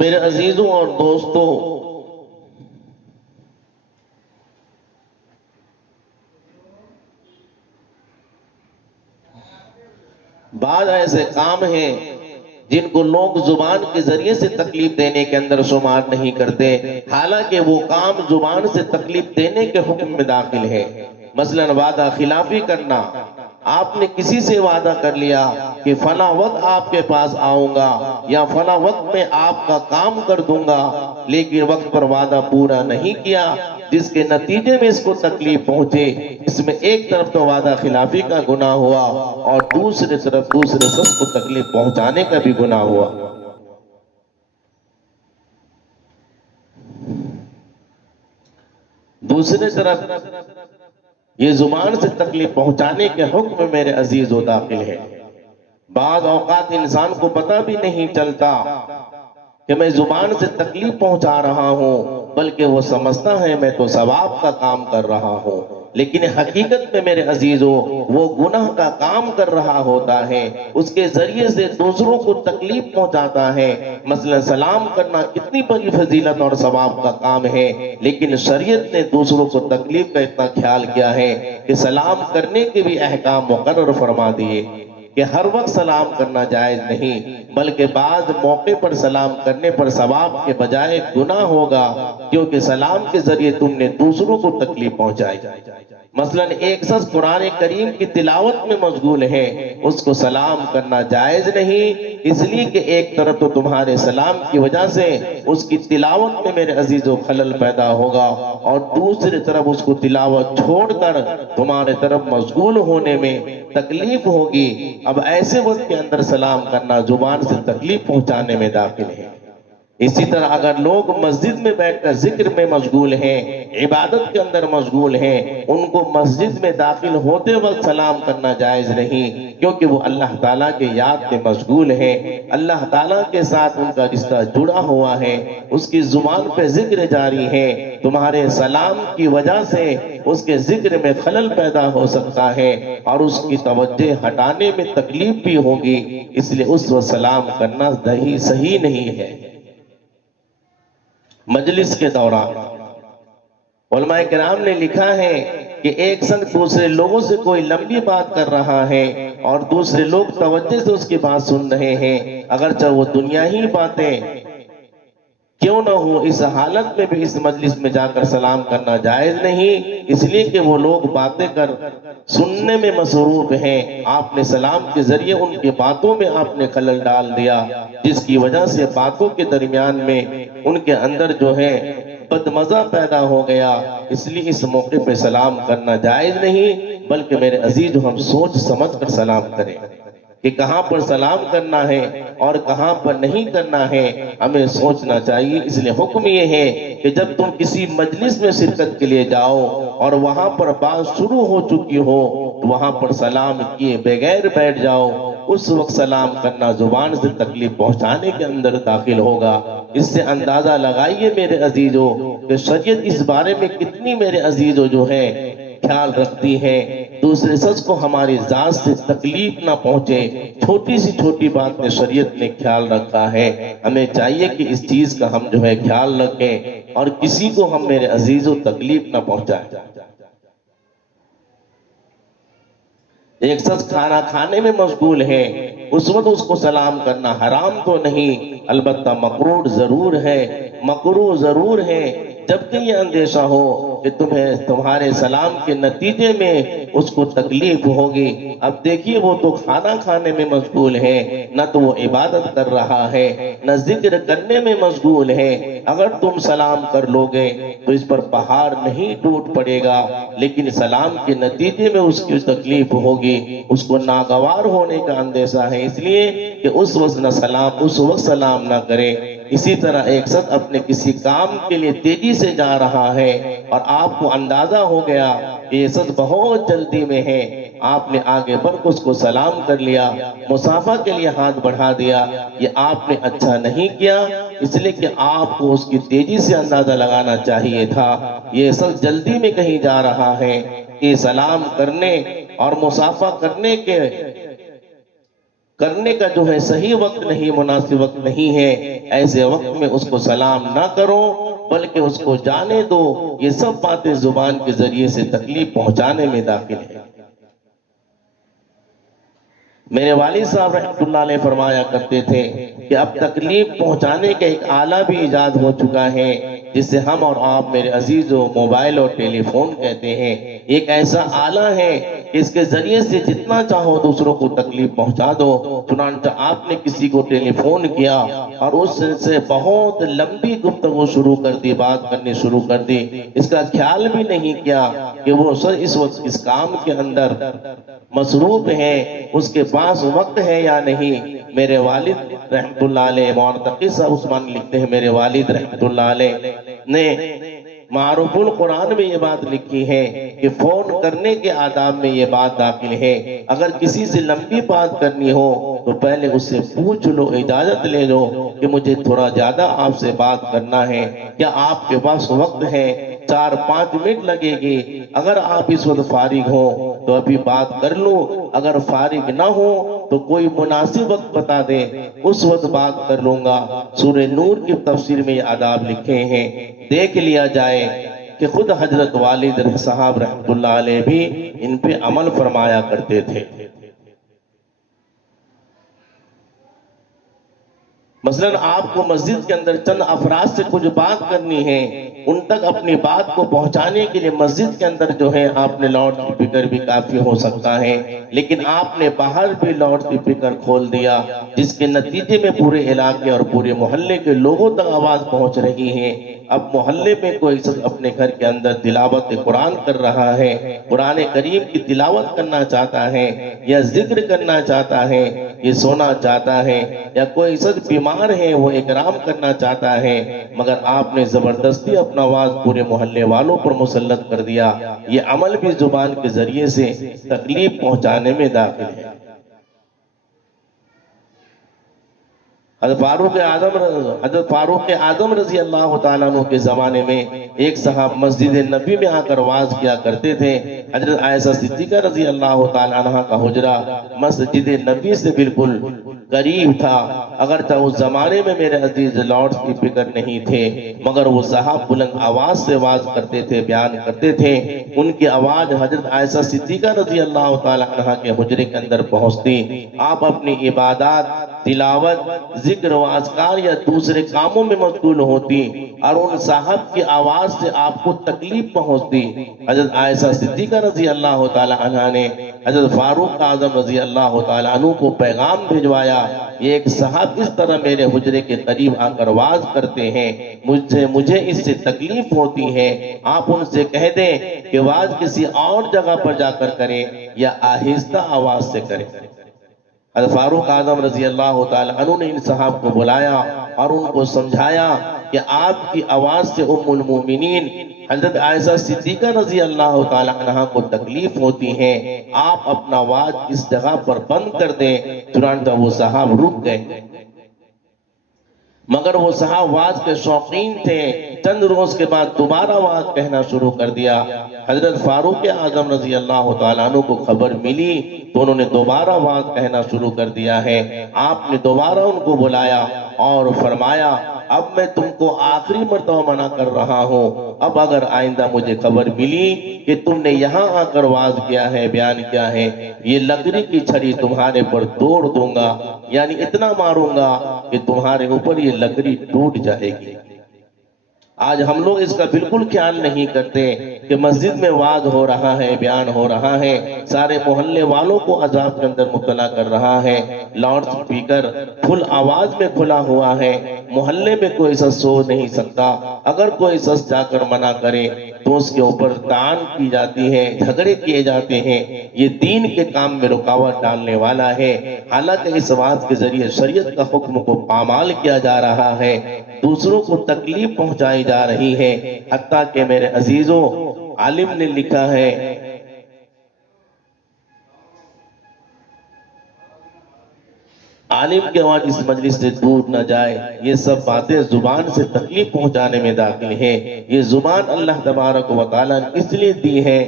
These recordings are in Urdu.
میرے عزیزوں اور دوستوں، بعض ایسے کام ہیں جن کو لوگ زبان کے ذریعے سے تکلیف دینے کے اندر شمار نہیں کرتے، حالانکہ وہ کام زبان سے تکلیف دینے کے حکم میں داخل ہے۔ مثلا وعدہ خلافی کرنا، آپ نے کسی سے وعدہ کر لیا کہ فلاں وقت آپ کے پاس آؤں گا یا فلاں وقت میں آپ کا کام کر دوں گا، لیکن وقت پر وعدہ پورا نہیں کیا، جس کے نتیجے میں اس کو تکلیف پہنچے، اس میں ایک طرف تو وعدہ خلافی کا گناہ ہوا اور دوسری طرف دوسرے شخص کو تکلیف پہنچانے کا بھی گناہ ہوا۔ دوسری طرف یہ زبان سے تکلیف پہنچانے کے حکم میں میرے عزیز و داخل ہے۔ بعض اوقات انسان کو پتہ بھی نہیں چلتا کہ میں زبان سے تکلیف پہنچا رہا ہوں، بلکہ وہ سمجھتا ہے میں تو ثواب کا کام کر رہا ہوں، لیکن حقیقت میں میرے عزیزوں وہ گناہ کا کام کر رہا ہوتا ہے، اس کے ذریعے سے دوسروں کو تکلیف پہنچاتا ہے۔ مثلا سلام کرنا کتنی بڑی فضیلت اور ثواب کا کام ہے، لیکن شریعت نے دوسروں کو تکلیف کا اتنا خیال کیا ہے کہ سلام کرنے کے بھی احکام مقرر فرما دیے کہ ہر وقت سلام کرنا جائز نہیں، بلکہ بعض موقع پر سلام کرنے پر ثواب کے بجائے گناہ ہوگا، کیونکہ سلام کے ذریعے تم نے دوسروں کو تکلیف پہنچائی۔ مثلا ایک شخص قرآن کریم کی تلاوت میں مشغول ہے، اس کو سلام کرنا جائز نہیں، اس لیے کہ ایک طرف تو تمہارے سلام کی وجہ سے اس کی تلاوت میں میرے عزیزوں خلل پیدا ہوگا، اور دوسری طرف اس کو تلاوت چھوڑ کر تمہارے طرف مشغول ہونے میں تکلیف ہوگی۔ اب ایسے وقت کے اندر سلام کرنا زبان سے تکلیف پہنچانے میں داخل ہے۔ اسی طرح اگر لوگ مسجد میں بیٹھ کر ذکر میں مشغول ہیں، عبادت کے اندر مشغول ہیں، ان کو مسجد میں داخل ہوتے وقت سلام کرنا جائز نہیں، کیونکہ وہ اللہ تعالیٰ کے یاد میں مشغول ہیں، اللہ تعالیٰ کے ساتھ ان کا رشتہ جڑا ہوا ہے، اس کی زبان پہ ذکر جاری ہے، تمہارے سلام کی وجہ سے اس کے ذکر میں خلل پیدا ہو سکتا ہے اور اس کی توجہ ہٹانے میں تکلیف بھی ہوگی، اس لیے اس وقت سلام کرنا صحیح نہیں ہے۔ مجلس کے دوران علماء کرام نے لکھا ہے کہ ایک شخص دوسرے لوگوں سے کوئی لمبی بات کر رہا ہے اور دوسرے لوگ توجہ سے اس کی بات سن رہے ہیں، اگرچہ وہ دنیا ہی باتیں کیوں نہ ہو، اس حالت میں بھی اس مجلس میں جا کر سلام کرنا جائز نہیں، اس لیے کہ وہ لوگ باتیں کر سننے میں مصروف ہیں، آپ نے سلام کے ذریعے ان کی باتوں میں آپ نے خلل ڈال دیا، جس کی وجہ سے باتوں کے درمیان میں ان کے اندر جو ہے بدمزہ پیدا ہو گیا، اس لیے اس موقع پہ سلام کرنا جائز نہیں، بلکہ میرے عزیز ہم سوچ سمجھ کر سلام کریں کہ کہاں پر سلام کرنا ہے اور کہاں پر نہیں کرنا ہے، ہمیں سوچنا چاہیے۔ اس لیے حکم یہ ہے کہ جب تم کسی مجلس میں شرکت کے لیے جاؤ اور وہاں پر بات شروع ہو چکی ہو، وہاں پر سلام کیے بغیر بیٹھ جاؤ، اس وقت سلام کرنا زبان سے تکلیف پہنچانے کے اندر داخل ہوگا۔ اس سے اندازہ لگائیے میرے عزیزوں کہ شریعت اس بارے میں کتنی میرے عزیزوں جو ہے خیال رکھتی ہے، دوسرے شخص کو ہماری ذات سے تکلیف نہ پہنچے، چھوٹی سی چھوٹی بات میں شریعت نے خیال رکھا ہے، ہمیں چاہیے کہ اس چیز کا ہم جو ہے خیال رکھیں اور کسی کو ہم میرے عزیزوں تکلیف نہ پہنچائیں۔ ایک شخص کھانا کھانے میں مشغول ہے، اس وقت اس کو سلام کرنا حرام تو نہیں، البتہ مکروہ ضرور ہے، جبکہ یہ اندیشہ ہو کہ تمہارے سلام کے نتیجے میں اس کو تکلیف ہوگی۔ اب دیکھیے وہ تو کھانا کھانے میں مشغول ہے، نہ تو وہ عبادت کر رہا ہے، نہ ذکر کرنے میں مشغول ہے، اگر تم سلام کر لو گے تو اس پر پہاڑ نہیں ٹوٹ پڑے گا، لیکن سلام کے نتیجے میں اس کی تکلیف ہوگی، اس کو ناگوار ہونے کا اندیشہ ہے، اس لیے کہ اس وقت سلام نہ کرے۔ اسی طرح ایک شخص اپنے کسی کام کے لیے تیزی سے جا رہا ہے اور آپ کو اندازہ ہو گیا کہ یہ شخص بہت جلدی میں ہے، آپ نے آگے بڑھ کر اس کو سلام کر لیا، مصافحہ کے لیے ہاتھ بڑھا دیا، یہ آپ نے اچھا نہیں کیا، اس لیے کہ آپ کو اس کی تیزی سے اندازہ لگانا چاہیے تھا، یہ شخص جلدی میں کہیں جا رہا ہے، کہ سلام کرنے اور مصافحہ کرنے کے کرنے کا جو ہے صحیح وقت نہیں، مناسب وقت نہیں ہے، ایسے وقت میں اس کو سلام نہ کرو بلکہ اس کو جانے دو۔ یہ سب باتیں زبان کے ذریعے سے تکلیف پہنچانے میں داخل ہے۔ میرے والد صاحب رحمۃ اللہ علیہ فرمایا کرتے تھے کہ اب تکلیف پہنچانے کا ایک آلہ بھی ایجاد ہو چکا ہے جسے ہم اور آپ میرے عزیزوں موبائل اور ٹیلی فون کہتے ہیں۔ ایک ایسا آلہ ہے کہ اس کے ذریعے سے جتنا چاہو دوسروں کو تکلیف پہنچا دو۔ چنانچہ آپ نے کسی کو ٹیلی فون کیا اور اس سے بہت لمبی گفتگو شروع کر دی، بات کرنی شروع کر دی، اس کا خیال بھی نہیں کیا کہ وہ سر اس وقت اس کام کے اندر مصروف ہے، اس کے پاس وقت ہے یا نہیں۔ میرے والد رحمت اللہ علیہ معتقی صاحب عثمان لکھتے ہیں، میرے والد رحمت اللہ علیہ نے معروف القرآن میں یہ بات لکھی ہے کہ فون کرنے کے آداب میں یہ بات داخل ہے، اگر کسی سے لمبی بات کرنی ہو تو پہلے اس سے پوچھ لو، اجازت لے لو کہ مجھے تھوڑا زیادہ آپ سے بات کرنا ہے، کیا آپ کے پاس وقت ہے؟ 4-5 منٹ لگے گی، اگر آپ اس وقت فارغ ہو تو ابھی بات کر لو، اگر فارغ نہ ہو تو کوئی مناسب وقت بتا دے، اس وقت بات کر لوں گا۔ سورہ نور کی تفسیر میں یہ آداب لکھے ہیں، دیکھ لیا جائے کہ خود حضرت والد صاحب رحمت اللہ علیہ بھی ان پہ عمل فرمایا کرتے تھے۔ مثلا آپ کو مسجد کے اندر چند افراد سے کچھ بات کرنی ہے، ان تک اپنی بات کو پہنچانے کے لیے مسجد کے اندر جو ہے آپ نے لاؤڈ اسپیکر بھی کافی ہو سکتا ہے، لیکن آپ نے باہر بھی لاؤڈ اسپیکر کھول دیا، جس کے نتیجے میں پورے علاقے اور پورے محلے کے لوگوں تک آواز پہنچ رہی ہے۔ اب محلے میں کوئی شخص اپنے گھر کے اندر تلاوت قرآن کر رہا ہے، قرآن کریم کی تلاوت کرنا چاہتا ہے یا ذکر کرنا چاہتا ہے، یہ سونا چاہتا ہے، یا کوئی شخص بیمار ہے وہ اکرام کرنا چاہتا ہے، مگر آپ نے زبردستی اپنا آواز پورے محلے والوں پر مسلط کر دیا، یہ عمل بھی زبان کے ذریعے سے تکلیف پہنچانے میں داخل ہے۔ حضرت فاروق اعظم رضی اللہ تعالیٰ عنہ کے زمانے میں ایک صاحب مسجد نبی میں آ کر واز کیا کرتے تھے۔ حضرت عائشہ صدیقہ رضی اللہ تعالیٰ عنہ کا حجرہ مسجد نبی سے بالکل قریب تھا، اگرچہ اس زمانے میں میرے عزیز لاؤڈ اسپیکر نہیں تھے، مگر وہ صاحب بلند آواز سے واز کرتے تھے، بیان کرتے تھے، ان کی آواز حضرت عائشہ صدیقہ رضی اللہ تعالیٰ عنہ کے حجرے کے اندر پہنچتی۔ آپ اپنی عبادات، تلاوت، ذکر و اذکار یا دوسرے کاموں میں مشغول ہوتی اور ان صاحب کی آواز سے آپ کو تکلیف پہنچتی۔ حضرت عائشہ صدیقہ رضی اللہ تعالی عنہ نے حضرت فاروق اعظم رضی اللہ تعالی عنہ کو پیغام بھجوایا، یہ ایک صاحب اس طرح میرے حجرے کے قریب آ کر واز کرتے ہیں، مجھے اس سے تکلیف ہوتی ہے، آپ ان سے کہہ دیں کہ واز کسی اور جگہ پر جا کر کریں یا آہستہ آواز سے کریں۔ حضرت فاروق اعظم رضی اللہ تعالی عنہ نے ان صحاب کو بلایا اور ان کو سمجھایا کہ آپ کی آواز سے ام المومنین حضرت عائشہ صدیقہ رضی اللہ تعالی عنہ کو تکلیف ہوتی ہے، آپ اپنا آواز اس جگہ پر بند کر دیں۔ چنانچہ وہ صحاب رک گئے، مگر وہ صحاب واز کے شوقین تھے، چند روز کے بعد دوبارہ واز کہنا شروع کر دیا۔ حضرت فاروق اعظم رضی اللہ تعالیٰ عنہ کو خبر ملی تو انہوں نے دوبارہ واز کہنا شروع کر دیا ہے۔ آپ نے دوبارہ ان کو بلایا اور فرمایا، اب میں تم کو آخری مرتبہ منع کر رہا ہوں، اب اگر آئندہ مجھے خبر ملی کہ تم نے یہاں آ کر واز کیا ہے، بیان کیا ہے، یہ لکڑی کی چھڑی تمہارے پر توڑ دوں گا، یعنی اتنا ماروں گا کہ تمہارے اوپر یہ لکڑی ٹوٹ جائے گی۔ آج ہم لوگ اس کا بالکل خیال نہیں کرتے کہ مسجد میں واز ہو رہا ہے، بیان ہو رہا ہے، سارے محلے والوں کو عذاب کے اندر مبتلا کر رہا ہے، لاؤڈ اسپیکر فل آواز میں کھلا ہوا ہے، محلے میں کوئی شخص سو نہیں سکتا، اگر کوئی شخص جا کر منع کرے تو اس کے اوپر طعن کی جاتی ہے، جھگڑے کیے جاتے ہیں، یہ دین کے کام میں رکاوٹ ڈالنے والا ہے۔ حالانکہ اس آواز کے ذریعے شریعت کا حکم کو پامال کیا جا رہا ہے، دوسروں کو تکلیف پہنچائی جا رہی ہے، حتیٰ کہ میرے عزیزوں عالم نے لکھا ہے، عالم کی آواز اس مجلس سے دور نہ جائے، یہ سب باتیں زبان سے تکلیف پہنچانے میں داخل ہیں۔ یہ زبان اللہ تبارک و تعالیٰ نے اس لیے دی ہے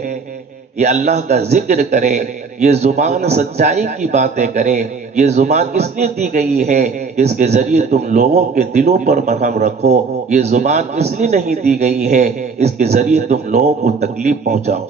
یہ اللہ کا ذکر کرے، یہ زبان سچائی کی باتیں کرے. یہ زبان اس لیے دی گئی ہے اس کے ذریعے تم لوگوں کے دلوں پر مرہم رکھو. یہ زبان اس لیے نہیں دی گئی ہے اس کے ذریعے تم لوگوں کو تکلیف پہنچاؤ.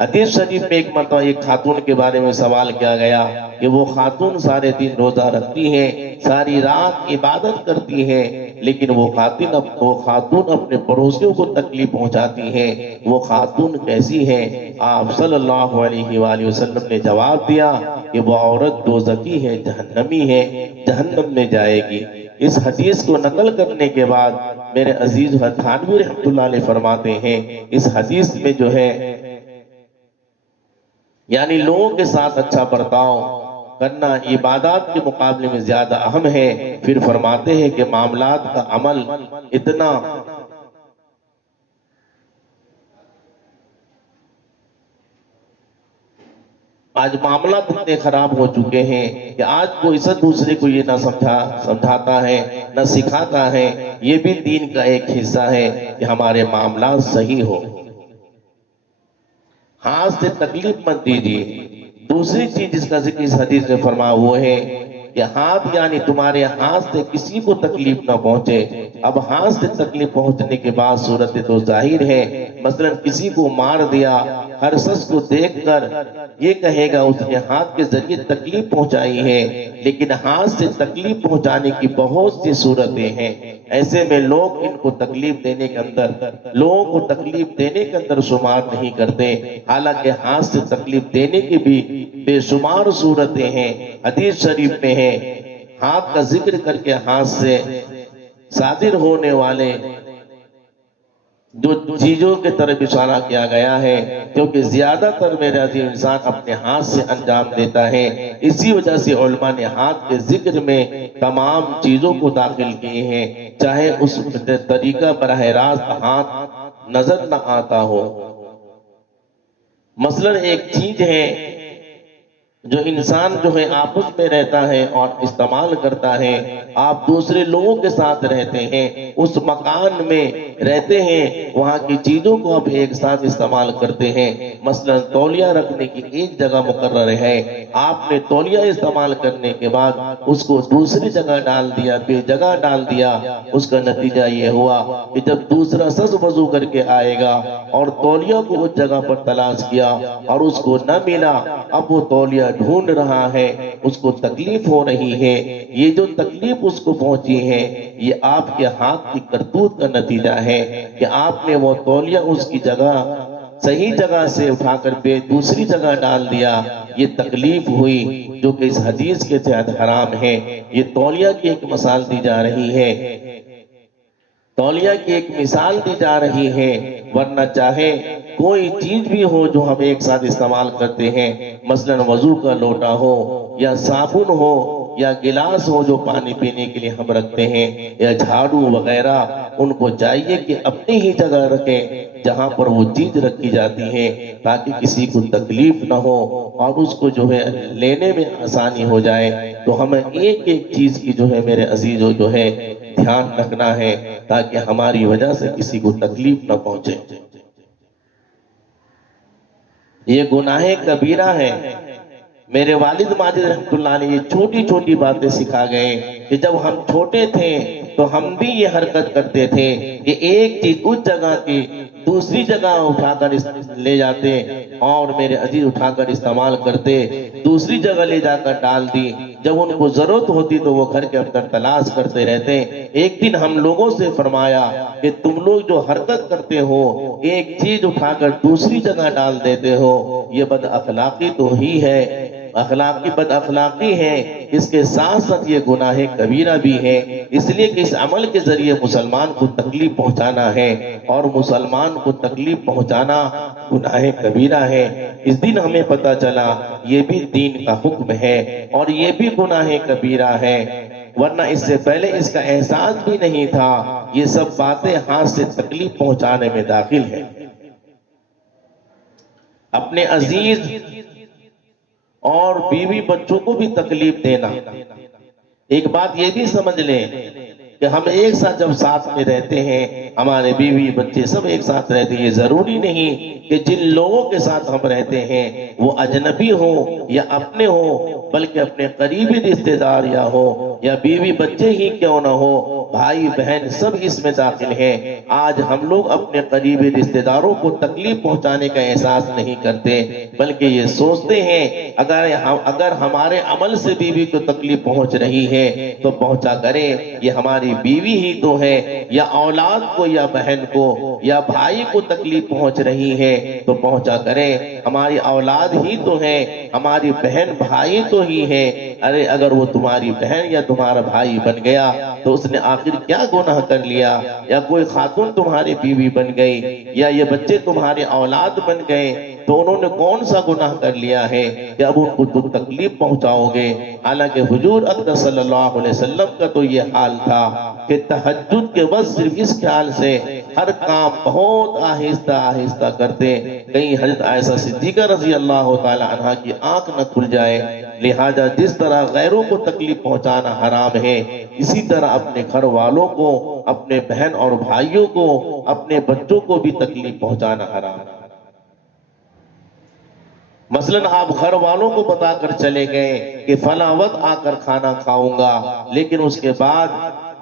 حدیث شریف میں ایک مرتبہ ایک خاتون کے بارے میں سوال کیا گیا کہ وہ خاتون سارے دن روزہ رکھتی ہے, ساری رات عبادت کرتی ہے, لیکن وہ خاتون اپنے پڑوسیوں کو تکلیف پہنچاتی ہے, وہ خاتون کیسی ہے؟ آپ صلی اللہ علیہ وآلہ وسلم نے جواب دیا کہ وہ عورت دوزخی ہے, جہنمی ہے, جہنم میں جائے گی. اس حدیث کو نقل کرنے کے بعد میرے عزیز تھانوی رحمۃ اللہ علیہ فرماتے ہیں اس حدیث میں جو ہے یعنی لوگوں کے ساتھ اچھا برتاؤ کرنا عبادات کے مقابلے میں زیادہ اہم ہے. پھر فرماتے ہیں کہ معاملات کا عمل اتنا آج معاملات اتنے خراب ہو چکے ہیں کہ آج کوئی دوسرے کو یہ نہ سمجھاتا ہے نہ سکھاتا ہے. یہ بھی دین کا ایک حصہ ہے کہ ہمارے معاملات صحیح ہو. ہاتھ سے تکلیف مت دیجیے. دوسری چیز جس کا ذکر اس حدیث میں فرمایا وہ ہے کہ ہاتھ یعنی تمہارے ہاتھ سے کسی کو تکلیف نہ پہنچے. اب ہاتھ سے تکلیف پہنچنے کے بعد صورت تو ظاہر ہے, مثلا کسی کو مار دیا, ہر شخص کو دیکھ کر یہ کہے گا اس نے ہاتھ کے ذریعے تکلیف پہنچائی ہے, لیکن ہاتھ سے تکلیف پہنچانے کی بہت سی صورتیں ہیں. ایسے میں لوگ ان کو تکلیف دینے کے اندر لوگوں کو تکلیف دینے کے اندر شمار نہیں کرتے, حالانکہ ہاتھ سے تکلیف دینے کی بھی بے شمار صورتیں ہیں. حدیث شریف میں ہے ہاتھ کا ذکر کر کے ہاتھ سے صادر ہونے والے جو چیزوں کے طرف اشارہ کیا گیا ہے, کیونکہ زیادہ تر میرے عزیز انسان اپنے ہاتھ سے انجام دیتا ہے. اسی وجہ سے علماء نے ہاتھ کے ذکر میں تمام چیزوں کو داخل کیے ہیں, چاہے اس طریقہ براہ راست ہاتھ نظر نہ آتا ہو. مثلا ایک چیز ہے جو انسان جو ہے آپس میں رہتا ہے اور استعمال کرتا ہے. آپ دوسرے لوگوں کے ساتھ رہتے ہیں, اس مکان میں رہتے ہیں, وہاں کی چیزوں کو آپ ایک ساتھ استعمال کرتے ہیں. مثلا تولیہ رکھنے کی ایک جگہ مقرر ہے, آپ نے تولیہ استعمال کرنے کے بعد اس کو دوسری جگہ ڈال دیا, بے جگہ ڈال دیا. اس کا نتیجہ یہ ہوا کہ جب دوسرا شخص وضو کر کے آئے گا اور تولیہ کو اس جگہ پر تلاش کیا اور اس کو نہ ملا, اب وہ تولیہ ڈھونڈ رہا ہے, اس کو تکلیف ہو رہی ہے. یہ جو تکلیف اس کو پہنچی ہے یہ آپ کے ہاتھ کی کرتوت کا نتیجہ ہے کہ آپ نے وہ تولیہ اس کی جگہ صحیح جگہ سے اٹھا کر دوسری جگہ ڈال دیا. یہ تکلیف ہوئی جو کہ اس حدیث کے تحت حرام ہے. یہ تولیہ کی ایک مثال دی جا رہی ہے, تولیہ کی ایک مثال دی جا رہی ہے. ورنہ چاہے کوئی چیز بھی ہو جو ہم ایک ساتھ استعمال کرتے ہیں, مثلا وضو کا لوٹا ہو یا صابن ہو یا گلاس ہو جو پانی پینے کے لیے ہم رکھتے ہیں, یا جھاڑو وغیرہ, ان کو چاہیے کہ اپنی ہی جگہ رکھیں جہاں پر وہ چیز رکھی جاتی ہے, تاکہ کسی کو تکلیف نہ ہو اور اس کو جو ہے لینے میں آسانی ہو جائے. تو ہمیں ایک ایک چیز کی جو ہے میرے عزیزو جو ہے دھیان رکھنا ہے تاکہ ہماری وجہ سے کسی کو تکلیف نہ پہنچے. یہ گناہ کبیرہ ہے. میرے والد ماجد رحمۃ اللہ علیہ یہ چھوٹی چھوٹی باتیں سکھا گئے کہ جب ہم چھوٹے تھے تو ہم بھی یہ حرکت کرتے تھے کہ ایک چیز اس جگہ کی دوسری جگہ اٹھا کر لے جاتے اور میرے عزیز اٹھا کر استعمال کرتے, دوسری جگہ لے جا کر ڈال دی. جب ان کو ضرورت ہوتی تو وہ گھر کے اندر تلاش کرتے رہتے. ایک دن ہم لوگوں سے فرمایا کہ تم لوگ جو حرکت کرتے ہو, ایک چیز اٹھا کر دوسری جگہ ڈال دیتے ہو, یہ بد اخلاقی تو ہی ہے, اخلاقی بد اخلاقی ہے, اس کے ساتھ ساتھ یہ گناہ کبیرہ بھی ہے. اس لیے کہ اس عمل کے ذریعے مسلمان کو تکلیف پہنچانا ہے, اور مسلمان کو تکلیف پہنچانا گناہ کبیرہ ہے. اس دن ہمیں پتہ چلا یہ بھی دین کا حکم ہے اور یہ بھی گناہ کبیرہ ہے, ورنہ اس سے پہلے اس کا احساس بھی نہیں تھا. یہ سب باتیں ہاتھ سے تکلیف پہنچانے میں داخل ہے. اپنے عزیز اور بیوی بچوں کو بھی تکلیف دینا. ایک بات یہ بھی سمجھ لیں کہ ہم ایک ساتھ جب ساتھ میں رہتے ہیں، ہمارے بیوی بچے سب ایک ساتھ رہتے ہیں، یہ ضروری نہیں کہ جن لوگوں کے ساتھ ہم رہتے ہیں وہ اجنبی ہو یا اپنے ہو، بلکہ اپنے قریبی رشتے دار یا ہو، یا بیوی بچے ہی کیوں نہ ہو، بھائی بہن سب اس میں داخل ہیں۔ آج ہم لوگ اپنے قریبی رشتے داروں کو تکلیف پہنچانے کا احساس نہیں کرتے، بلکہ یہ سوچتے ہیں اگر ہمارے عمل سے بیوی کو تکلیف پہنچ رہی ہے تو پہنچا کریں، یہ ہماری بیوی ہی تو ہے، یا اولاد کو یا بہن کو یا بھائی کو تکلیف پہنچ رہی ہے تو پہنچا کریں، ہماری اولاد ہی تو ہے، ہماری بہن بھائی تو ہی ہے۔ ارے اگر وہ تمہاری بہن یا تمہارا بھائی بن گیا تو اس نے آخر کیا گناہ کر لیا؟ یا کوئی خاتون تمہاری بیوی بن گئی یا یہ بچے تمہارے اولاد بن گئے تو انہوں نے کون سا گناہ کر لیا ہے کہ اب ان کو تم تکلیف پہنچاؤ گے؟ حالانکہ حضور اقدس صلی اللہ علیہ وسلم کا تو یہ حال تھا کہ تہجد کے وقت صرف اس خیال سے ہر کام بہت آہستہ آہستہ کرتے، کہیں حضرت عائشہ صدیقہ رضی اللہ تعالی عنہ کی آنکھ نہ کھل جائے۔ لہذا جس طرح غیروں کو تکلیف پہنچانا حرام ہے، اسی طرح اپنے گھر والوں کو، اپنے بہن اور بھائیوں کو، اپنے بچوں کو بھی تکلیف پہنچانا حرام ہے۔ مثلاً آپ گھر والوں کو بتا کر چلے گئے کہ فلاں وقت آ کر کھانا کھاؤں گا، لیکن اس کے بعد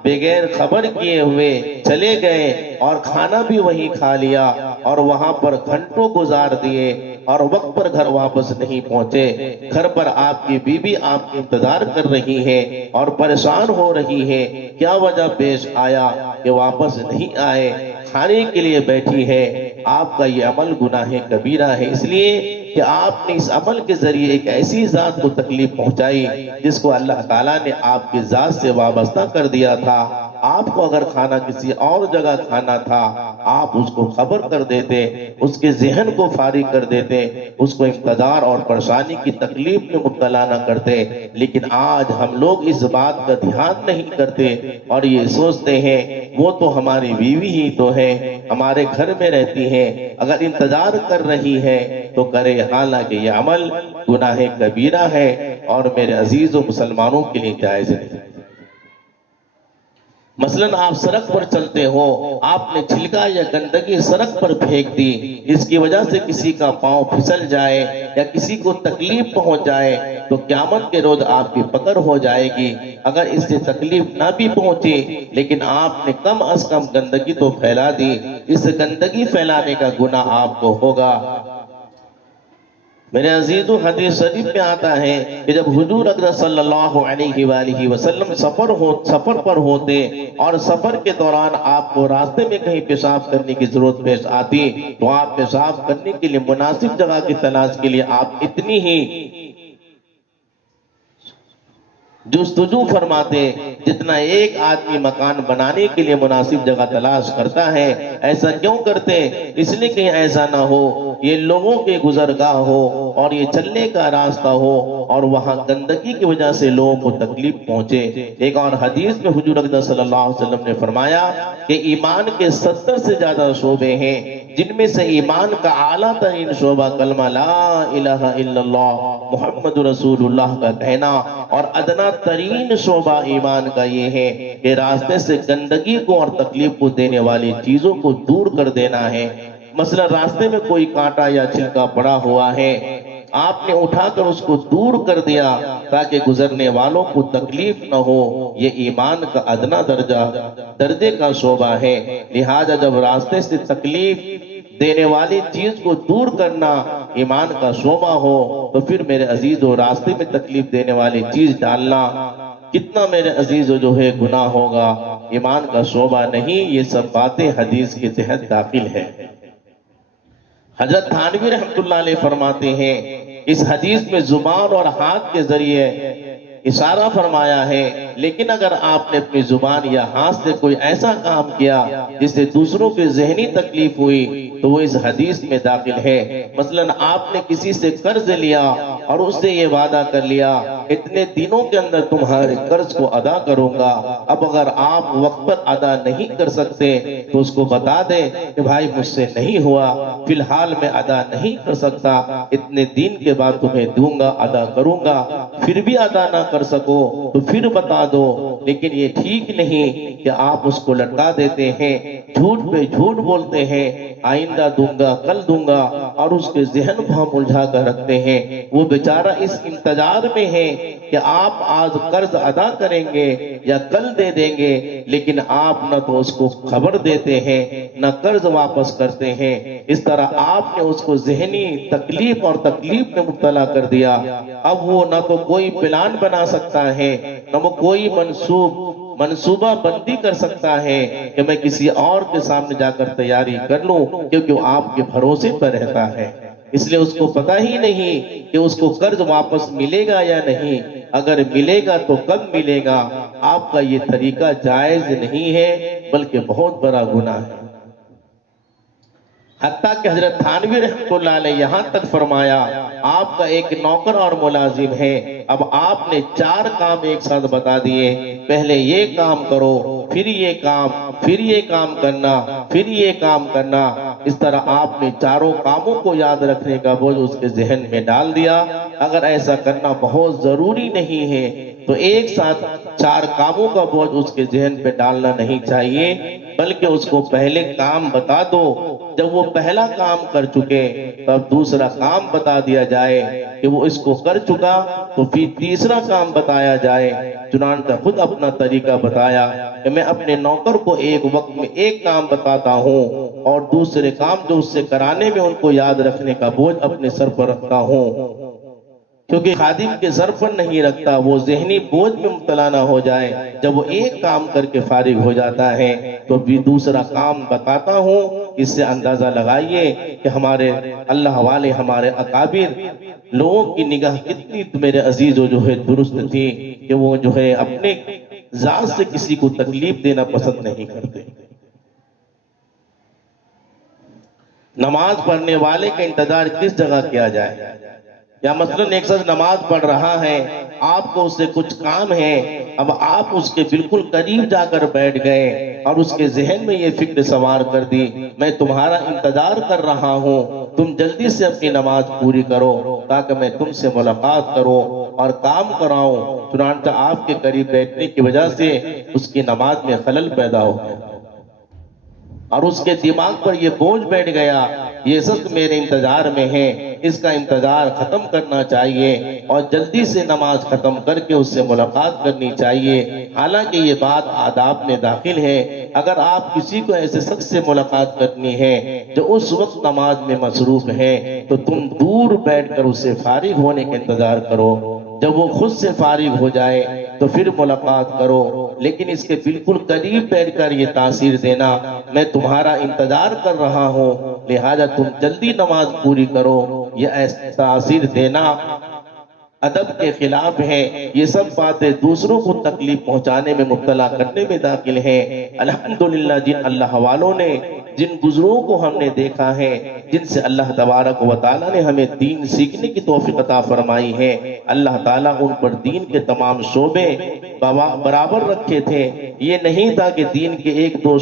بغیر خبر کیے ہوئے چلے گئے اور کھانا بھی وہی کھا لیا اور وہاں پر گھنٹوں گزار دیے اور وقت پر گھر واپس نہیں پہنچے۔ گھر پر آپ کی بیوی آپ کی انتظار کر رہی ہے اور پریشان ہو رہی ہے، کیا وجہ پیش آیا کہ واپس نہیں آئے، کھانے کے لیے بیٹھی ہے؟ آپ کا یہ عمل گناہ کبیرہ ہے، اس لیے کہ آپ نے اس عمل کے ذریعے ایک ایسی ذات کو تکلیف پہنچائی جس کو اللہ تعالیٰ نے آپ کی ذات سے وابستہ کر دیا تھا۔ آپ کو اگر کھانا کسی اور جگہ کھانا تھا، آپ اس کو خبر کر دیتے، اس کے ذہن کو فارغ کر دیتے، اس کو انتظار اور پریشانی کی تکلیف میں مبتلا نہ کرتے۔ لیکن آج ہم لوگ اس بات کا دھیان نہیں کرتے اور یہ سوچتے ہیں وہ تو ہماری بیوی ہی تو ہے، ہمارے گھر میں رہتی ہے، اگر انتظار کر رہی ہے تو کرے، حالانکہ یہ عمل گناہ کبیرہ ہے اور میرے عزیز و مسلمانوں کے لیے جائز نہیں۔ مثلاً آپ سڑک پر چلتے ہو، آپ نے چھلکا یا گندگی سڑک پر پھینک دی، اس کی وجہ سے کسی کا پاؤں پھسل جائے یا کسی کو تکلیف پہنچ جائے تو قیامت کے روز آپ کی پکڑ ہو جائے گی۔ اگر اس سے تکلیف نہ بھی پہنچی لیکن آپ نے کم از کم گندگی تو پھیلا دی، اس گندگی پھیلانے کا گناہ آپ کو ہوگا۔ میرے عزیزو، حدیث شریف میں آتا ہے کہ جب حضور اکرم صلی اللہ علیہ وآلہ وسلم سفر پر ہوتے اور سفر کے دوران آپ کو راستے میں کہیں پیشاب کرنے کی ضرورت پیش آتی تو آپ پیشاب کرنے کے لیے مناسب جگہ کی تلاش کے لیے آپ اتنی ہی جستجو فرماتے جتنا ایک آدمی مکان بنانے کے لیے مناسب جگہ تلاش کرتا ہے۔ ایسا کیوں کرتے؟ اس لیے کہ ایسا نہ ہو یہ لوگوں کے گزرگاہ ہو اور یہ چلنے کا راستہ ہو اور وہاں گندگی کی وجہ سے لوگوں کو تکلیف پہنچے۔ ایک اور حدیث میں حضور اکرم صلی اللہ علیہ وسلم نے فرمایا کہ ایمان کے 70 سے زیادہ شعبے ہیں، جن میں سے ایمان کا اعلیٰ ترین شعبہ کلمہ لا الہ الا اللہ محمد رسول اللہ کا کہنا، اور ادنا ترین شعبہ ایمان کا یہ ہے کہ راستے سے گندگی کو اور تکلیف کو دینے والی چیزوں کو دور کر دینا ہے۔ مثلا راستے میں کوئی کانٹا یا چھلکا پڑا ہوا ہے، آپ نے اٹھا کر اس کو دور کر دیا تاکہ گزرنے والوں کو تکلیف نہ ہو، یہ ایمان کا ادنا درجے کا شعبہ ہے۔ لہذا جب راستے سے تکلیف دینے والی چیز کو دور کرنا ایمان کا شعبہ ہو تو پھر میرے عزیزو راستے میں تکلیف دینے والی چیز ڈالنا کتنا میرے عزیزو جو ہے گناہ ہوگا، ایمان کا شعبہ نہیں۔ یہ سب باتیں حدیث کے تحت داخل ہے۔ حضرت تھانوی رحمت اللہ علیہ فرماتے ہیں اس حدیث میں زبان اور ہاتھ کے ذریعے اشارہ فرمایا ہے، لیکن اگر آپ نے اپنی زبان یا ہاتھ سے کوئی ایسا کام کیا جس سے دوسروں کی ذہنی تکلیف ہوئی تو وہ اس حدیث میں داخل ہے۔ مثلا آپ نے کسی سے قرض لیا اور اس سے یہ وعدہ کر لیا اتنے دنوں کے اندر تمہارے قرض کو ادا کروں گا۔ اب اگر آپ وقت پر ادا نہیں کر سکتے تو اس کو بتا دیں کہ بھائی مجھ سے نہیں ہوا، فی الحال میں ادا نہیں کر سکتا، اتنے دن کے بعد تمہیں دوں گا، ادا کروں گا۔ پھر بھی ادا نہ کر سکو تو پھر بتا دو، لیکن یہ ٹھیک نہیں کہ آپ اس کو لٹکا دیتے ہیں، جھوٹ پہ جھوٹ بولتے ہیں، آئندہ دوں گا، کل دوں گا، اور اس کے ذہن کو ہم الجھا کر رکھتے ہیں۔ وہ بیچارہ اس انتظار میں ہے کہ آپ آج قرض ادا کریں گے یا کل دے دیں گے، لیکن آپ نہ تو اس کو خبر دیتے ہیں نہ قرض واپس کرتے ہیں۔ اس طرح آپ نے اس کو ذہنی تکلیف اور تکلیف میں مبتلا کر دیا۔ اب وہ نہ تو کوئی پلان بنا سکتا ہے، نہ وہ کوئی منصوبہ بندی کر سکتا ہے کہ میں کسی اور کے سامنے جا کر تیاری کر لوں، کیونکہ وہ آپ کے بھروسے پر رہتا ہے۔ اس لیے اس کو پتہ ہی نہیں کہ اس کو قرض واپس ملے گا یا نہیں، اگر ملے گا تو کب ملے گا۔ آپ کا یہ طریقہ جائز نہیں ہے بلکہ بہت بڑا گناہ ہے۔ حتیٰ کہ حضرت تھانوی رحمۃ اللہ علیہ یہاں تک فرمایا، آپ کا ایک نوکر اور ملازم ہے، اب آپ نے 4 کام ایک ساتھ بتا دیے، پہلے یہ کام کرو، پھر یہ کام، پھر یہ کام کرنا، پھر یہ کام کرنا۔ اس طرح آپ نے چاروں کاموں کو یاد رکھنے کا بوجھ اس کے ذہن میں ڈال دیا۔ اگر ایسا کرنا بہت ضروری نہیں ہے تو ایک ساتھ 4 کاموں کا بوجھ اس کے ذہن پہ ڈالنا نہیں چاہیے، بلکہ اس کو پہلے کام بتا دو۔ جب وہ پہلا کام کر چکے تب دوسرا کام بتا دیا جائے کہ وہ اس کو کر چکا، تو پھر تیسرا کام بتایا جائے۔ چنانچہ خود اپنا طریقہ بتایا کہ میں اپنے نوکر کو ایک وقت میں ایک کام بتاتا ہوں اور دوسرے کام جو اس سے کرانے میں ان کو یاد رکھنے کا بوجھ اپنے سر پر رکھتا ہوں، کیونکہ خادم کے سر پر نہیں رکھتا، وہ ذہنی بوجھ میں مبتلا نہ ہو جائے۔ جب وہ ایک کام کر کے فارغ ہو جاتا ہے تو بھی دوسرا کام بتاتا ہوں۔ اس سے اندازہ لگائیے کہ ہمارے اللہ والے، ہمارے اکابر لوگوں کی نگاہ کتنی میرے عزیزوں جو ہے درست تھی کہ وہ جو ہے اپنے ذات سے کسی کو تکلیف دینا پسند نہیں کرتے۔ نماز پڑھنے والے کا انتظار کس جگہ کیا جائے؟ یا مثلاً ایک شخص نماز پڑھ رہا ہے، آپ کو اس سے کچھ کام ہے، اب آپ اس کے بالکل قریب جا کر بیٹھ گئے اور اس کے ذہن میں یہ فکر سوار کر دی، میں تمہارا انتظار کر رہا ہوں، تم جلدی سے اپنی نماز پوری کرو تاکہ میں تم سے ملاقات کروں اور کام کراؤں۔ چنانچہ آپ کے قریب بیٹھنے کی وجہ سے اس کی نماز میں خلل پیدا ہو گیا اور اس کے دماغ پر یہ بوجھ بیٹھ گیا، یہ شخص میرے انتظار میں ہے، اس کا انتظار ختم کرنا چاہیے اور جلدی سے نماز ختم کر کے اس سے ملاقات کرنی چاہیے۔ حالانکہ یہ بات آداب میں داخل ہے۔ اگر آپ کسی کو ایسے شخص سے ملاقات کرنی ہے جو اس وقت نماز میں مصروف ہے تو تم دور بیٹھ کر اسے فارغ ہونے کا انتظار کرو، جب وہ خود سے فارغ ہو جائے تو پھر ملاقات کرو، لیکن اس کے بالکل قریب بیٹھ کر یہ تاثیر دینا میں تمہارا انتظار کر رہا ہوں لہذا تم جلدی نماز پوری کرو، یہ ایسا تاثیر دینا ادب کے خلاف ہے۔ یہ سب باتیں دوسروں کو تکلیف پہنچانے میں مبتلا کرنے میں داخل ہیں۔ الحمدللہ جن اللہ والوں نے، جن بزرگوں کو ہم نے دیکھا ہے، جن سے اللہ تبارک و تعالیٰ نے ہمیں دین سیکھنے کی توفیق عطا فرمائی ہے، اللہ تعالیٰ ان پر دین کے تمام شعبے برابر رکھے تھے۔ یہ نہیں تھا کہ دین کے ایک دو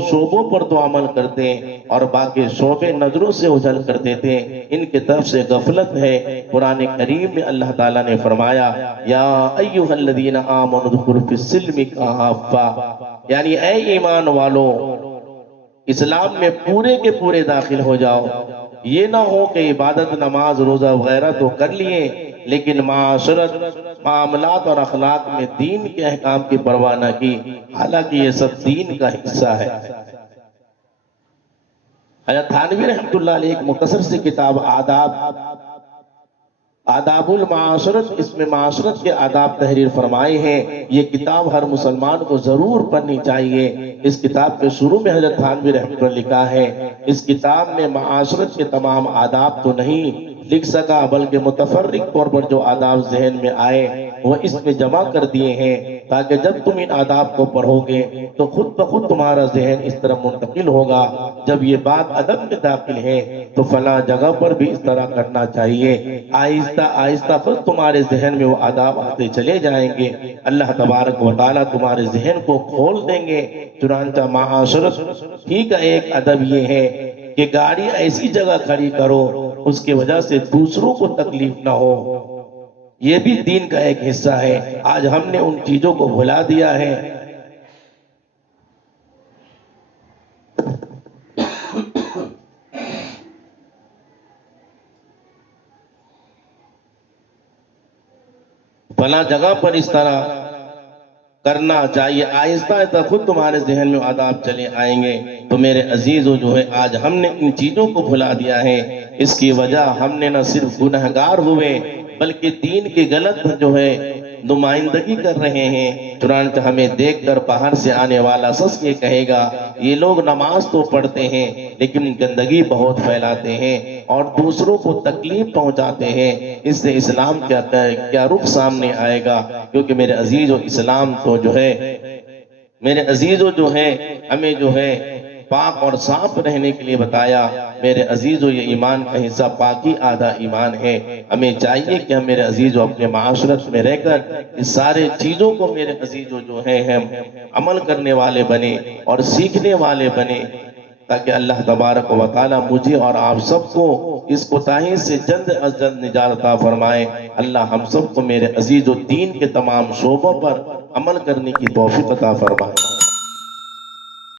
شعبوں پر تو عمل کرتے اور باقی شعبے نظروں سے اجھل کر دیتے، ان کی طرف سے غفلت ہے۔ قرآن کریم میں اللہ تعالیٰ نے فرمایا، یا ایھا الذین آمنوا ادخلوا فی السلم کافۃ، یعنی اے ایمان والو اسلام میں پورے کے پورے داخل ہو جاؤ۔ یہ نہ ہو کہ عبادت، نماز، روزہ وغیرہ تو کر لیے لیکن معاشرت، معاملات اور اخلاق میں دین کے احکام کی پرواہ نہ کی، حالانکہ یہ سب دین کا حصہ ہے۔ حضرت تھانوی رحمۃ اللہ علیہ ایک مختصر سی کتاب آداب المعاشرت، اس میں معاشرت کے آداب تحریر فرمائے ہیں۔ یہ کتاب ہر مسلمان کو ضرور پڑھنی چاہیے۔ اس کتاب کے شروع میں حضرت تھانوی رحمۃ اللہ لکھا ہے، اس کتاب میں معاشرت کے تمام آداب تو نہیں لکھ سکا بلکہ متفرق طور پر جو آداب ذہن میں آئے وہ اس میں جمع کر دیے ہیں تاکہ جب تم ان آداب کو پڑھو گے تو خود بخود تمہارا ذہن اس طرح منتقل ہوگا، جب یہ بات ادب میں داخل ہے تو فلاں جگہ پر بھی اس طرح کرنا چاہیے، آہستہ آہستہ خود تمہارے ذہن میں وہ آداب آتے چلے جائیں گے، اللہ تبارک و تعالیٰ تمہارے ذہن کو کھول دیں گے۔ چنانچہ معاشرت ہی کا ایک ادب یہ ہے کہ گاڑی ایسی جگہ کھڑی کرو اس کی وجہ سے دوسروں کو تکلیف نہ ہو، یہ بھی دین کا ایک حصہ ہے۔ آج ہم نے ان چیزوں کو بھلا دیا ہے۔ فلاں جگہ پر اس طرح کرنا چاہیے، آہستہ آہستہ خود تمہارے ذہن میں آداب چلے آئیں گے۔ تو میرے عزیزو جو ہے آج ہم نے ان چیزوں کو بھلا دیا ہے، اس کی وجہ ہم نے نہ صرف گنہگار ہوئے بلکہ دین کے غلط جو ہے نمائندگی کر رہے ہیں۔ چنانچہ ہمیں دیکھ کر باہر سے آنے والا شخص یہ کہے گا یہ لوگ نماز تو پڑھتے ہیں لیکن گندگی بہت پھیلاتے ہیں اور دوسروں کو تکلیف پہنچاتے ہیں، اس سے اسلام کیا رخ سامنے آئے گا؟ کیونکہ میرے عزیز و اسلام تو جو ہے میرے عزیزو جو ہے ہمیں جو ہے پاک اور صاف رہنے کے لیے بتایا۔ میرے عزیزو یہ ایمان کا حصہ پاکی آدھا ایمان ہے۔ ہمیں چاہیے کہ ہم میرے عزیزو اپنے معاشرت میں رہ کر اس سارے چیزوں کو میرے عزیزو جو ہے ہم عمل کرنے والے بنے اور سیکھنے والے بنے، تاکہ اللہ تبارک و تعالی مجھے اور آپ سب کو اس کوتاہی سے جلد از جلد نجات عطا فرمائے۔ اللہ ہم سب کو میرے عزیز و دین کے تمام شعبوں پر عمل کرنے کی توفیق عطا فرمائے۔